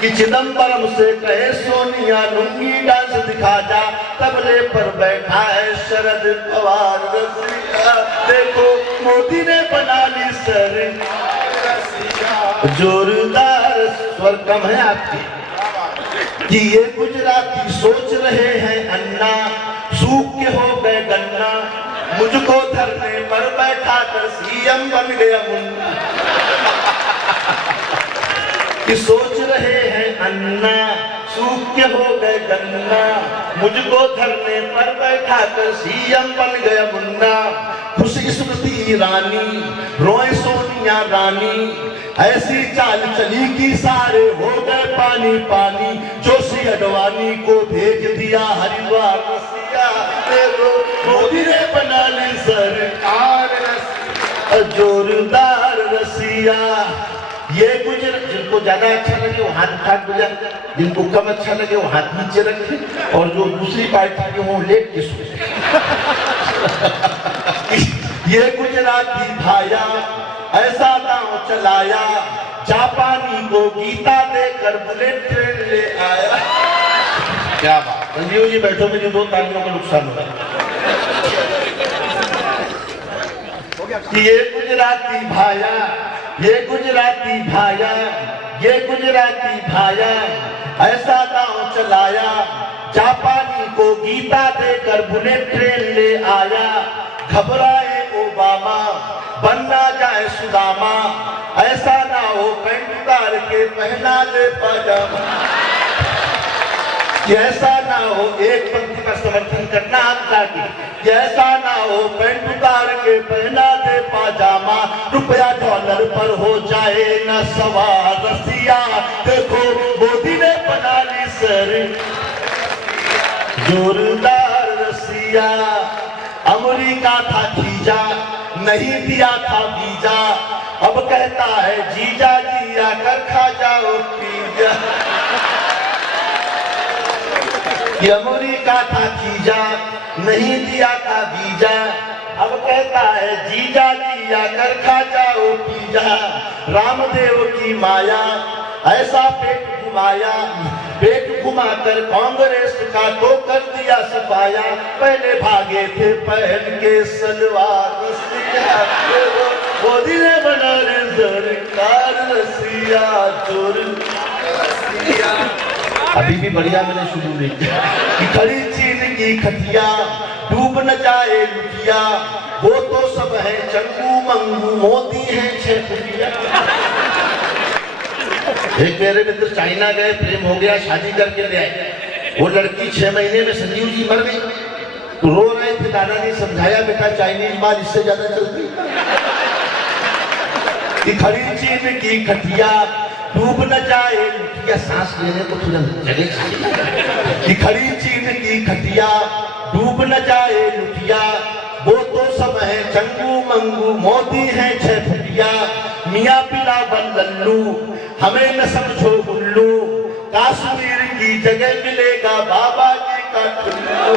कि चिदम्बरम से कहे सोनिया लुंगी डांस दिखा जा, तबले पर बैठा है शरद पवार रसिया। देखो मोदी ने बना ली सरकार रसिया। जोरदार स्वर कम है आपकी कि ये गुजराती सोच रहे हैं अन्ना, सूख के हो गए गन्ना, मुझको धरने पर बैठा कर सीएम बन गया मुन्ना। कि सोच रहे हैं अन्ना, सूख के हो गए गन्ना, मुझको धरने पर बैठा कर सीएम बन गया मुन्ना। खुशी स्मृति ईरानी रोए सोनिया रानी, ऐसी चाल चली कि सारे हो गए पानी पानी। जोशी अडवाणी को भेज दिया हरिद्वार रसिया। देखो मोदी ने बना ली सरकार रसिया। जोरदार रसिया। ये गुजर जिनको ज्यादा अच्छा लगे वो हाथ उठा गुजर, जिनको कम अच्छा लगे वो हाथ नीचे रखे, और जो दूसरी पार्टी के हों लेट के सोचे। ये गुजराती भाया ऐसा दांव चलाया, जापानी को गीता देकर बुलेट ट्रेन ले आया। क्या बात। संजीव जी बैठो, मेरी 2 तालियों का नुकसान हुआ। ये गुजराती भाया, ये गुजराती भाया, ये गुजराती भाया ऐसा दांव चलाया, जापानी को गीता देकर बुलेट ट्रेन ले आया। घबराए ओबामा बनना जाए सुदामा, ऐसा ना हो पैंट उतार के पहना दे पाजामा। ऐसा ना हो, एक पंक्ति का समर्थन करना आपका कि ऐसा ना हो पैंट उतार के पहना दे पाजामा। रुपया डॉलर पर हो जाए न सवार रसिया। देखो मोदी ने बना ली सरकार। जोरदार रसिया। अमेरिका था खीजा, नहीं दिया था वीजा, अब कहता है जीजा जी आकर खा जाओ पिज्जा। ये अमेरिका था खीजा, नहीं दिया था वीजा, अब कहता है जीजा जी आकर खा जाओ पिज्जा। रामदेव की माया ऐसा पेट घुमाया, पेट घुमाकर कांग्रेस का तो कर दिया सफाया। पहले भागे थे पहन के सलवार रसिया। मोदी ने बना ली सरकार रसिया। चोर रसिया। अभी भी बढ़िया मैंने शुरू नहीं किया कि खड़ी चीन की खटिया, डूब न जाए लुटिया, वो तो सब है चंगू मंगू, मोदी है 6 फुटिया। एक मेरे मित्र चाइना गए, प्रेम हो गया, शादी करके ले आए। वो लड़की 6 महीने में संजीव जी मर गई, तो रो रहे थे। दादा ने समझाया, बेटा चाइनीज माल इससे ज्यादा चलती। कि खड़ी चीन की खटिया, डूब न जाए लुटिया, सांस लेने को तुरंत जगह चाहिए। कि खड़ी चीन की खटिया, डूब न जाए लुटिया, वो तो सब है चंगू मंगू, मोदी है 6 फुटिया। मियाँ बिलावल लल्लू, हमें न समझो उल्लू, कश्मीर की जगह मिलेगा बाबा जी का टुल्लू।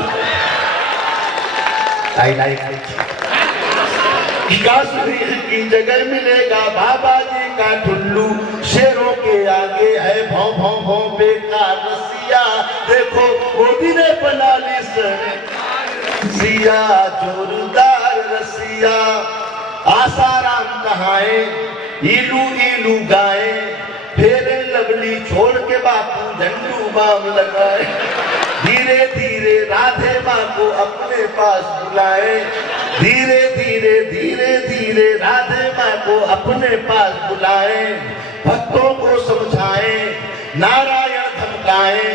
कश्मीर की जगह मिलेगा बाबा जी का टुल्लू। शेरों के आगे है भौं भौं भौं बेकार रसिया। देखो मोदी ने बना ली सरसिया। जोरदार रसिया। आसाराम कहाए, इलू इलू गाए, फेरे लवली छोड़ के बापू झंडू बाम लगाए। धीरे धीरे राधे माँ को अपने पास बुलाए, धीरे धीरे धीरे धीरे राधे माँ को अपने पास बुलाए। भक्तों को समझाए, नारायण धमकाए,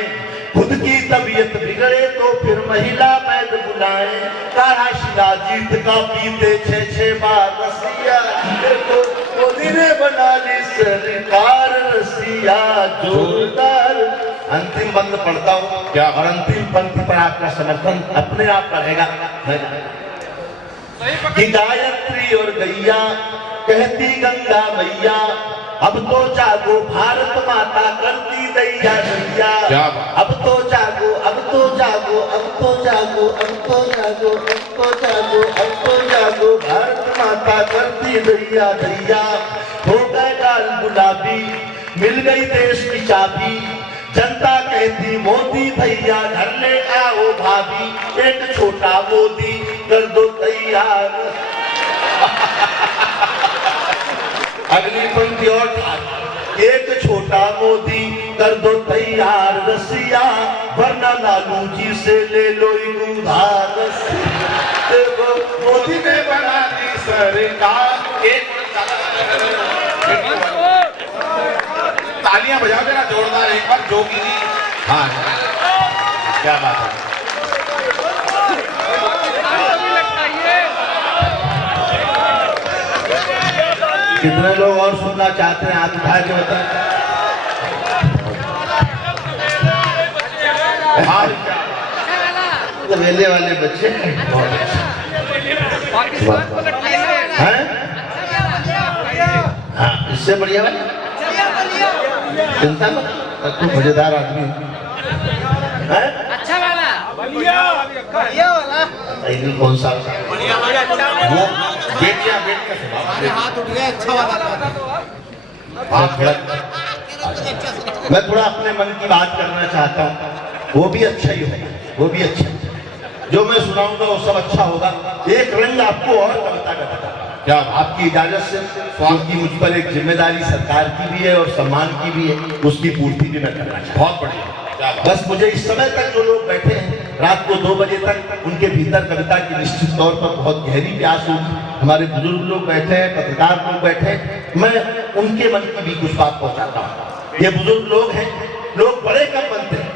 खुद की तबीयत बिगड़े तो फिर महिला वैद्य बुलाए। काढ़ा शिलाजीत का पीते 6-6 बार रसिया। देखो मोदी ने बना ली सरकार रसिया। जोरदार। अंतिम बंद पढ़ता हूँ क्या, और अंतिम पंक्ति पर आपका समर्थन अपने आप रहेगा। कि गायत्री और गैया कहती गंगा मैया, अब तो जागो भारत माता करती दैया दैया। अब तो जागो, अब तो जागो, अब तो जागो, अब तो जागो, अब तो जागो, अब तो जागो, भारत माता करती दैया दैया। हो गए गाल गुलाबी, मिल गई देश की चाबी, जनता कहती मोदी भैया घर ले आओ भाभी, एक छोटा मोदी कर दो तैयार। अगली पंक्ति और था, एक छोटा मोदी कर दो तैयार रसिया, वरना लालू जी से ले लो उधार। देखो मोदी ने बना दी सरकार। एक तालियां बजाओ जरा जोरदार एक बार जोगी जी। हाँ क्या बात है। कितने लोग और सुनना चाहते हैं हाथ उठा के बताएं। वेले वाले बच्चे बहुत अच्छे हैं। हाँ इससे बढ़िया वाले चिंता मत, तू मजेदार आदमी है। अच्छा वाला बढ़िया वाला कौन सा वो बेटिया बेट का हाथ उठ गया। अच्छा वाला मैं थोड़ा अपने मन की बात करना चाहता हूँ, वो भी अच्छा ही होगा, वो भी अच्छा, जो मैं सुनाऊंगा वो सब अच्छा होगा। एक रंग आपको और कविता का बता, क्या आपकी इजाजत से, क्योंकि मुझ पर एक जिम्मेदारी सरकार की भी है और सम्मान की भी है, उसकी पूर्ति भी मैं करना चाहता हूँ। बहुत बढ़िया। बस मुझे इस समय तक जो लोग बैठे हैं, रात को 2 बजे तक उनके भीतर कविता की निश्चित तौर पर बहुत गहरी प्यास होगी। हमारे बुजुर्ग लोग बैठे हैं, पत्रकार लोग बैठे हैं, मैं उनके मन की भी कुछ बात पहुंचाता हूँ। ये बुजुर्ग लोग हैं, लोग बड़े कम बनते हैं।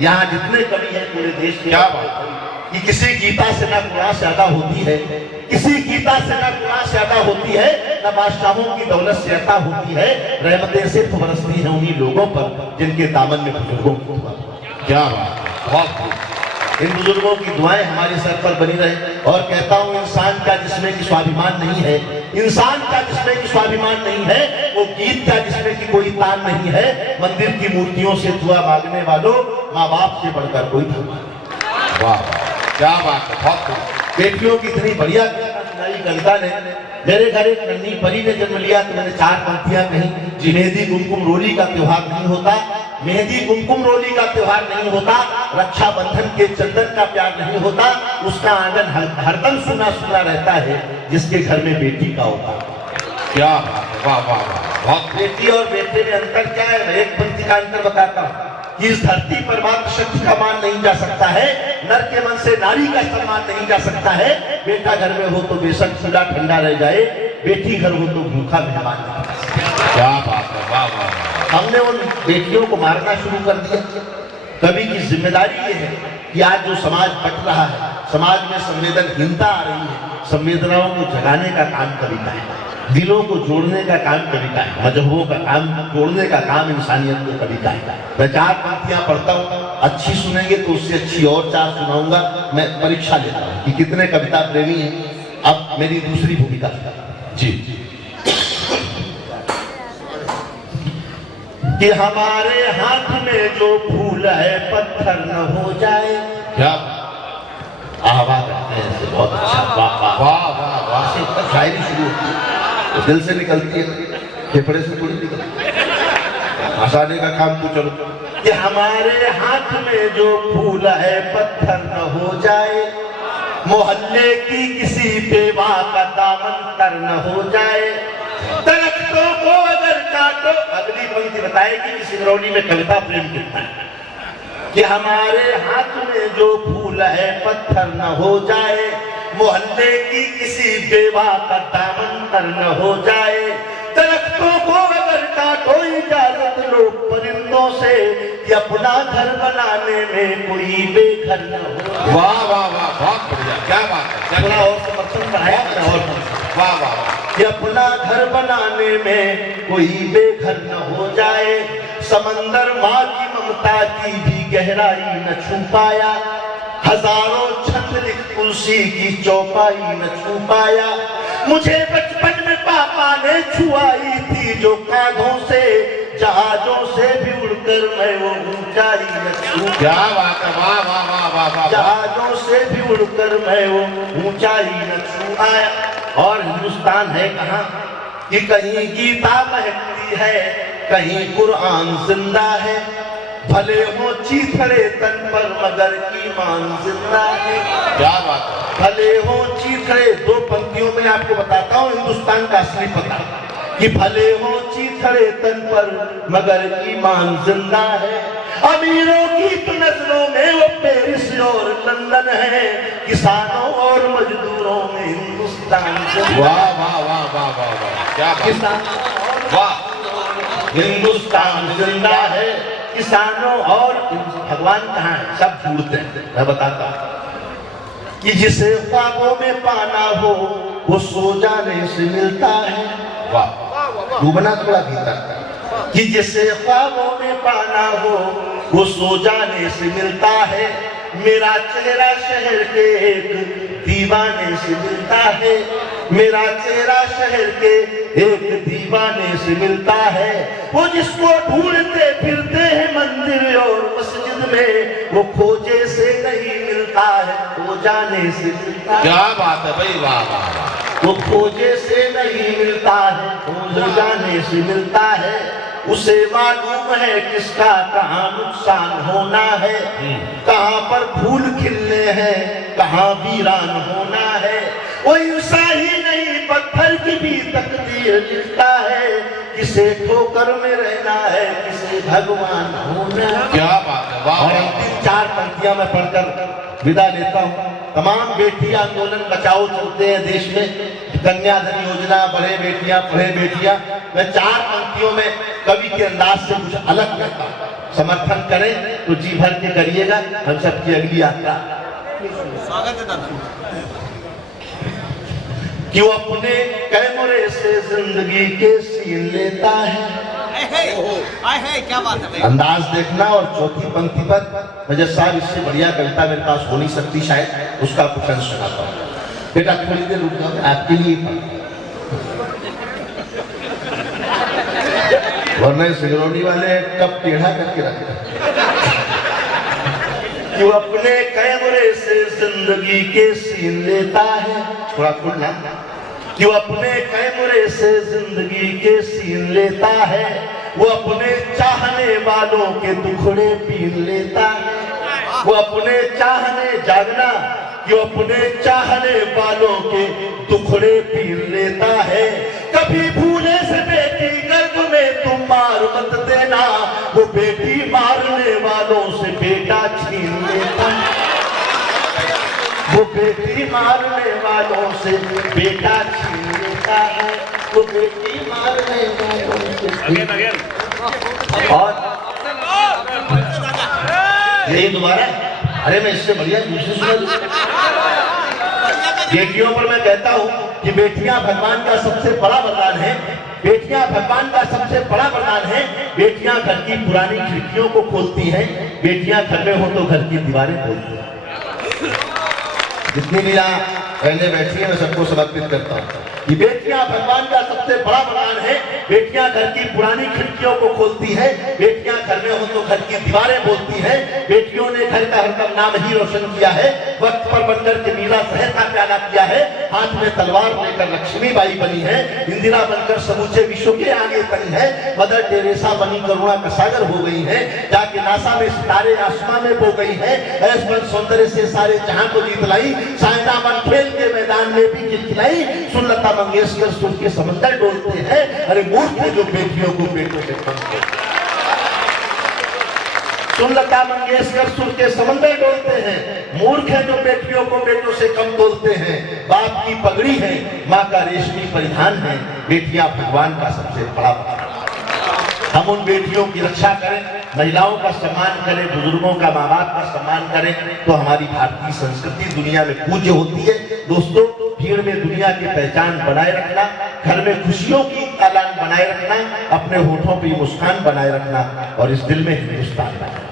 यहाँ जितने कवि हैं पूरे देश के, क्या बात कि किसी गीता से ना कुराश ज्यादा होती है, किसी गीता से ना कुराश ज्यादा होती है, ना बादशाहों की दौलत से अता होती है। रहमतें सिर्फ बरसती हैं उन्हीं लोगों पर जिनके दामन में बुजुर्गों की दुआ। क्या बात, बहुत। इन बुजुर्गों की दुआएं हमारे सर पर बनी रहे। और कहता हूँ, इंसान का जिसमें कि स्वाभिमान नहीं है, इंसान का जिसमें कि स्वाभिमान नहीं है, वो गीत का जिसमें कि कोई तान नहीं है। मंदिर की मूर्तियों से दुआ मांगने वालों, माँ बाप से बढ़कर कोई धर्म। वाह क्या बात है, बहुत। बेटियों की इतनी बढ़िया सुनाई कविता ने। मेरे घर एक नन्ही परी ने जन्म लिया तो मैंने 4 पंक्तियां कही। जी मेहंदी कुमकुम रोली का त्योहार नहीं होता, मेहंदी कुमकुम रोली का त्योहार नहीं होता, रक्षाबंधन के चंदन का प्यार नहीं होता, उसका आंगन हरदम सुना सुना रहता है जिसके घर में बेटी का होता। क्या बात है, वाह वाह वाह, बहुत। बेटी और बेटे में अंतर क्या है? मैं एक पंक्ति का अंतर बताता हूँ कि इस धरती पर मातृशक्ति का मान नहीं जा सकता है, नर के मन से नारी का सम्मान नहीं जा सकता है। बेटा घर में हो तो बेशक चूल्हा ठंडा रह जाए, बेटी घर हो तो भूखा मेहमान। क्या बात है, वाह वाह। हमने उन बेटियों को मारना शुरू कर दिया। कवि की जिम्मेदारी ये है कि आज जो समाज बट रहा है, समाज में संवेदनहीनता आ रही है, संवेदनाओं को जगाने का काम कवि का है, दिलों को जोड़ने का काम कवि का है, मजहबों का काम जोड़ने का काम इंसानियत को कवि का है। मैं 4 पंक्तियां पढ़ता हूँ, अच्छी सुनेंगे तो उससे अच्छी और 4 सुनाऊंगा। मैं परीक्षा लेता हूँ कि कितने कविता प्रेमी हैं। अब मेरी दूसरी भूमिका जी, कि हमारे हाथ में जो फूल है पत्थर न हो जाए। क्या आवाज रखते हैं इससे, बहुत अच्छा, वाह वाह वाह वाह वाह। वाह। शायरी शुरू होती है तो दिल से निकलती है, फेफड़े से थोड़ी निकलती है। हंसाने का काम तो चलो। कि हमारे हाथ में जो फूल है पत्थर न हो जाए, मोहल्ले की किसी बेवा का दामन तर न हो जाए, दरख्तों को अगर काटो। अगली पंक्ति बताएगी कि सिंगरौली में कविता प्रेम कितना है। कि हमारे हाथ में जो फूल है पत्थर न हो जाए, मोहल्ले की किसी बेवा का दामन तर न हो जाए, दरख्तों को अगर काटो इजाजत लो परिंदों से, कि अपना घर बनाने में कोई बेघर न हो। वाह वाह वाह, बहुत बढ़िया, क्या बात है। थोड़ा और समर्थन बढ़ाया और वाह वाह। कि अपना घर बनाने में कोई बेघर न हो जाए, समंदर माँ की ममता की भी गहराई न छू पाया, हजारों छत लिख तुलसी की चौपाई न छू पाया। मुझे बचपन में पापा ने छुआई थी जो कांधों से, जहाजों से भी उड़कर मैं वो ऊंचाई न छू। क्या बात है, वाह वाह वाह वाह वाह। जहाजों से भी उड़कर मैं वो ऊंचाई न छू आया। और हिंदुस्तान है कहाँ कि कहीं गीता महकती है, कहीं कुरान जिंदा है, भले हो चीथड़े तन पर मगर ईमान जिंदा है। क्या बात है, भले हो चीथड़े, दो पंक्तियों में आपको बताता हूँ हिंदुस्तान का असली पता, कि भले हो चीथड़े तन पर मगर ईमान जिंदा है। अमीरों की तो नजरों में वो पेरिस और लंदन है, किसानों और मजदूरों में हिंदुस्तान जिंदा। वाह वाह वाह वाह वाह वाह, क्या बात, किसानों वाह, हिंदुस्तान जिंदा है, किसानों और भगवान कहाँ है, सब ढूंढते हैं। मैं बताता हूं कि जिसे ख्वाबों में पाना हो वो सो जाने से मिलता है। वाह, डूबना थोड़ा भीतर, कि जिसे ख्वाबों में पाना हो वो सो जाने से मिलता है। मेरा चेहरा शहर के एक दीवाने से मिलता है, मेरा चेहरा शहर के एक दीवाने से मिलता है। वो जिसको ढूंढते फिरते हैं मंदिर और मस्जिद में, वो खोजे से नहीं मिलता है, वो जाने से मिलता है। क्या बात है भाई, वाह वाह वाह, वो खोजे से नहीं मिलता है, वो जाने से मिलता है। उसे मालूम है किसका कहाँ नुकसान होना है, कहाँ पर फूल खिलने हैं, कहाँ वीरान होना है। वो इंसान ही नहीं पत्थर की भी तकदीर लिखता है, किसे ठोकर में रहना है, किसे भगवान होना है। क्या बात है, वाह और वाह, अंतिम चार पंक्तियां मैं पढ़कर विदा लेता हूँ। तमाम बेटी आंदोलन बचाओ चलते हैं देश में, कन्याधन योजना, बढ़े बेटियां पढ़े बेटियां। मैं चार पंक्तियों में कवि के अंदाज से कुछ अलग करता हूं, समर्थन करें तो जी भर के करिएगा। हम सबकी अगली यात्रा स्वागत है दादा। कि वो अपने कैमरे से जिंदगी के सीन लेता है। क्या बात है भाई। अंदाज देखना। और चौथी पंक्ति पर मैं जब साहब इससे बढ़िया कविता मेरे पास हो नहीं सकती शायद, उसका कुछ अंश सुनाता हूँ। बेटा थोड़ी देर रुक जाओ, आपके लिए वरना सिगरौनी वाले कब टेढ़ा करके रखते। वो अपने कैमरे से जिंदगी के सीन लेता है, थोड़ा खुलना। कि वो अपने कैमरे से जिंदगी के सीन लेता है, वो अपने चाहने वालों के टुकड़े पीन लेता है। वो अपने चाहने जागना, कि वो अपने चाहने वालों के टुकड़े पीन लेता है। कभी भूले से बेटी गर्भ में तुम मार मत देना, वो बेटी मारने वालों से बेटा छीन लेता है। वो बेटी मारने वालों से बेटा छीन लेता है, वो बेटी मारने वालों से। और यही दोबारा, अरे मैं इससे बढ़िया दूसरी सुना दूं। बेटियों पर मैं कहता हूं कि बेटियां भगवान का सबसे बड़ा वरदान है, बेटियां भगवान का सबसे बड़ा वरदान है। बेटियां घर की पुरानी खिड़कियों को खोलती हैं, बेटियां घर में हो तो घर की दीवारें खोलती हैं। जितनी भी यहाँ पहले बैठी है मैं सबको समर्पित करता हूँ कि बेटियां भगवान का सबसे बड़ा वरदान है। बेटियां घर की पुरानी खिड़कियों को खोलती है, बेटियां घर में हो तो घर की दीवारें बोलती हैं। बेटियों ने घर का हरदम नाम ही रोशन किया है, वक्त पर बनकर के मीरा शहर का प्याला किया है, हाथ में तलवार लेकर लक्ष्मीबाई बनी है, इंदिरा बनकर समूचे विश्व के आगे बनी है, मदर टेरेसा बनी करुणा का सागर हो गई है, जाके नासा में सितारे आसमां में बो गई है, ऐसबन सौंदर्य से सारे जहां को जीत लाई, साइना मन खेल के मैदान में भी खिलखिलाई, सुन लता मंगेशकर सुर के समंदर डोलते हैं। अरे मूर्ख है जो बेटियों को बेटों से कम करते। सुन लता मंगेशकर सुर के समंदर डोलते हैं, मूर्ख है जो बेटियों को बेटों से कम तोलते हैं। बाप की पगड़ी है, माँ का रेशमी परिधान है, बेटियां भगवान का सबसे बड़ा वरदान। हम उन बेटियों की रक्षा करें, महिलाओं का सम्मान करें, बुजुर्गों का, माँ बाप का सम्मान करें, तो हमारी भारतीय संस्कृति दुनिया में पूज्य होती है। दोस्तों, भीड़ में दुनिया की पहचान बनाए रखना, घर में खुशियों की तालान बनाए रखना, अपने होठों पर मुस्कान बनाए रखना और इस दिल में हिंदुस्तान बनाए।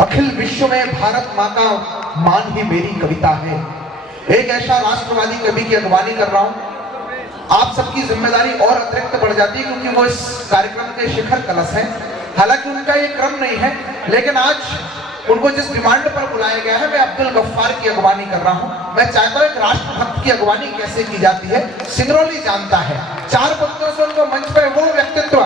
अखिल विश्व में भारत माँ का मान ही मेरी कविता है। एक ऐसा राष्ट्रवादी कवि की अगवानी कर रहा हूँ। आप सबकी जिम्मेदारी और अतिरिक्त बढ़ जाती है क्योंकि वो इस कार्यक्रम के शिखर कलश हैं। हालांकि उनका ये क्रम नहीं है, लेकिन आज उनको जिस डिमांड पर बुलाया गया है, मैं अब्दुल गफ्फार की अगवानी कर रहा हूं। मैं चाहता हूं एक राष्ट्रभक्त की अगवानी कैसे की जाती है सिंगरौली जानता है। 4 पंक्तियों से उनको मंच पे वो व्यक्तित्व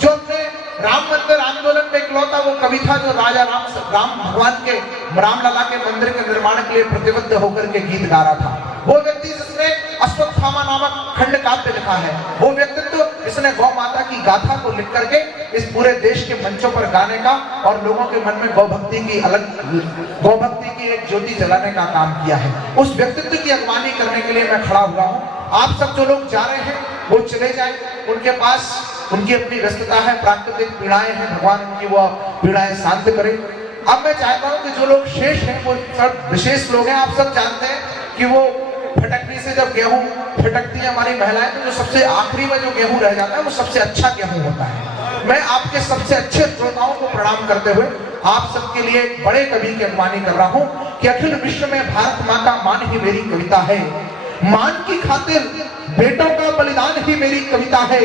जो अपने राम मंदिर आंदोलन में इकलौता वो कवि था जो राजा राम भगवान के रामलला के मंदिर के निर्माण के लिए प्रतिबद्ध होकर के गीत गा रहा था, वो व्यक्ति जिसने अश्वत्थामा नामक खंड काव्य लिखा है, वो व्यक्तित्व जिसने गौ माता की गाथा को लिख करके इस पूरे देश के मंचों पर गाने का और लोगों के मन में गौ भक्ति की एक ज्योति जलाने का काम किया है, उस व्यक्तित्व की अगवानी करने के लिए मैं खड़ा हुआ हूँ। आप सब जो लोग जा रहे हैं वो चले जाएं, उनके पास उनकी अपनी व्यस्तता है, प्राकृतिक पीड़ाएं हैं, भगवान उनकी वो पीड़ाएं शांत करे। अब मैं चाहता हूं कि जो लोग शेष हैं वो सब विशेष लोग हैं। आप सब जानते हैं कि वो फटकने से जब गेहूं फटकती है हमारी महिलाएं, तो जो सबसे आखिरी में जो गेहूं रह जाता है वो सबसे अच्छा गेहूं होता है। मैं आपके सबसे अच्छे श्रोताओं को प्रणाम करते हुए आप सबके लिए एक बड़े कवि की अगवानी कर रहा हूं कि अखिल विश्व में भारत माँ का मान ही मेरी कविता है, मान की खातिर बेटों का बलिदान ही मेरी कविता है,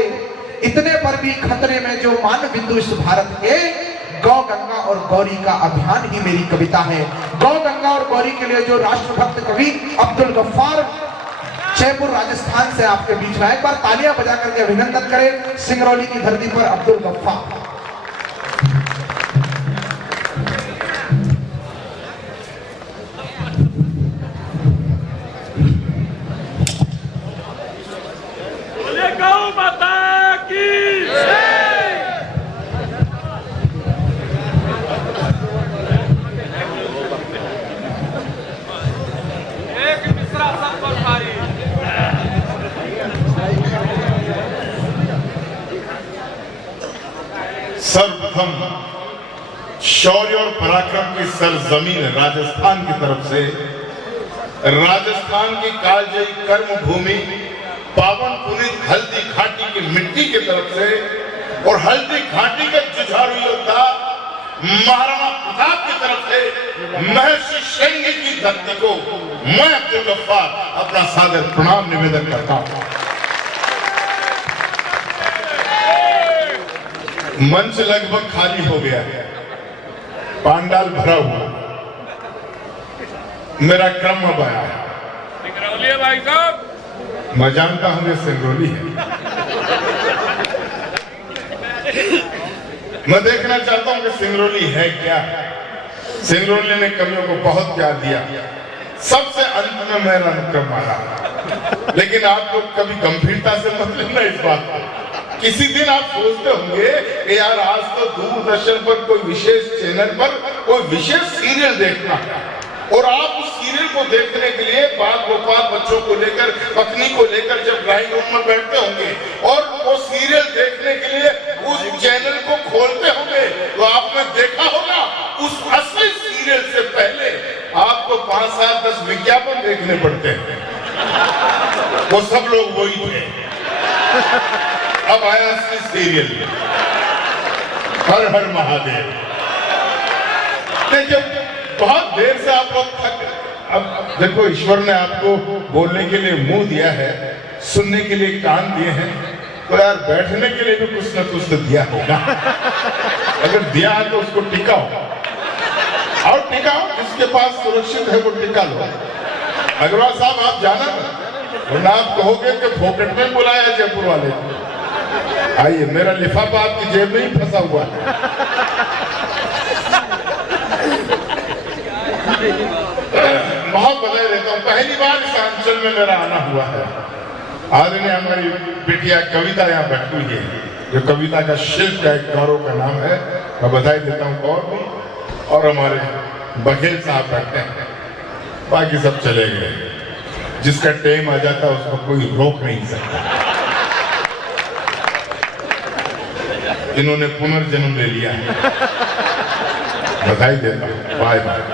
इतने पर भी खतरे में जो मान बिंदु इस भारत के, गौ गंगा और गौरी का अभियान ही मेरी कविता है। गौ गंगा और गौरी के लिए जो राष्ट्रभक्त कवि अब्दुल गफ्फार जयपुर राजस्थान से आपके बीच में, एक बार तालियां बजा करके अभिनंदन करें सिंगरौली की धरती पर अब्दुल गफ्फार। गौ माता की एक मिश्रा सब पर भाई। सर्वप्रथम शौर्य और पराक्रम की सरजमीन राजस्थान की तरफ से, राजस्थान की कालजयी कर्म भूमि पावन पुनीत हल्दी घाटी की मिट्टी की तरफ से और हल्दी घाटी के जुझारू योद्धा महाराणा प्रताप की तरफ से महर्षि श्रृंगी की धरती को मैं अब्दुल गफ्फार अपना सादर प्रणाम निवेदन करता हूं। मंच लगभग खाली हो गया है, पांडाल भरा हुआ, मेरा क्रम अब आया है। सिंगरौली भाई साहब, मैं जानता हूं ये सिंगरौली है। मैं देखना चाहता हूं कि सिंगरौली है क्या। सिंगरौली ने कवियों को बहुत प्यार दिया, सबसे अंत में मेरा क्रम आया, लेकिन आप लोग कभी गंभीरता से मत लेना इस बात को। किसी दिन आप सोचते होंगे कि यार आज तो दूरदर्शन पर कोई विशेष चैनल पर कोई विशेष सीरियल देखना है, और आप उस सीरियल को देखने के लिए बाल गोपाल बच्चों को लेकर, पत्नी को लेकर जब ड्राइंग रूम में बैठते होंगे और वो सीरियल देखने के लिए उस चैनल को खोलते होंगे, तो आपने देखा होगा उस असली सीरियल से पहले आपको 5, 7, 10 विज्ञापन देखने पड़ते हैं। वो सब लोग वही थे। अब आया असली सीरियल, हर हर महादेव। जब बहुत देर से आप लोग थक, अब देखो ईश्वर ने आपको बोलने के लिए मुंह दिया है, सुनने के लिए कान दिए हैं, तो यार बैठने के लिए भी कुछ न कुछ तो दिया होगा। अगर दिया है तो उसको टिकाओ, और टिकाओ, जिसके पास सुरक्षित है वो टिका लो। अग्रवाल साहब आप जाना, वरना आप कहोगे कि फोकट में बुलाया जयपुर वाले। आइए, मेरा लिफाफा आपकी जेब में ही फंसा हुआ है। बहुत बधाई देता हूँ, पहली बार इस अंचल में मेरा आना हुआ है। आदरणीय हमारी बिटिया कविता यहाँ बैठी हुई है, जो कविता का शिल्प का एक गौरव का नाम है। मैं बधाई देता हूँ गौरव को, और हमारे बघेल साहब बैठे हैं, बाकी सब चले गए। जिसका टाइम आ जाता है उसको कोई रोक नहीं सकता। इन्होंने पुनर्जन्म ले लिया है, बधाई देता हूँ। Bye bye.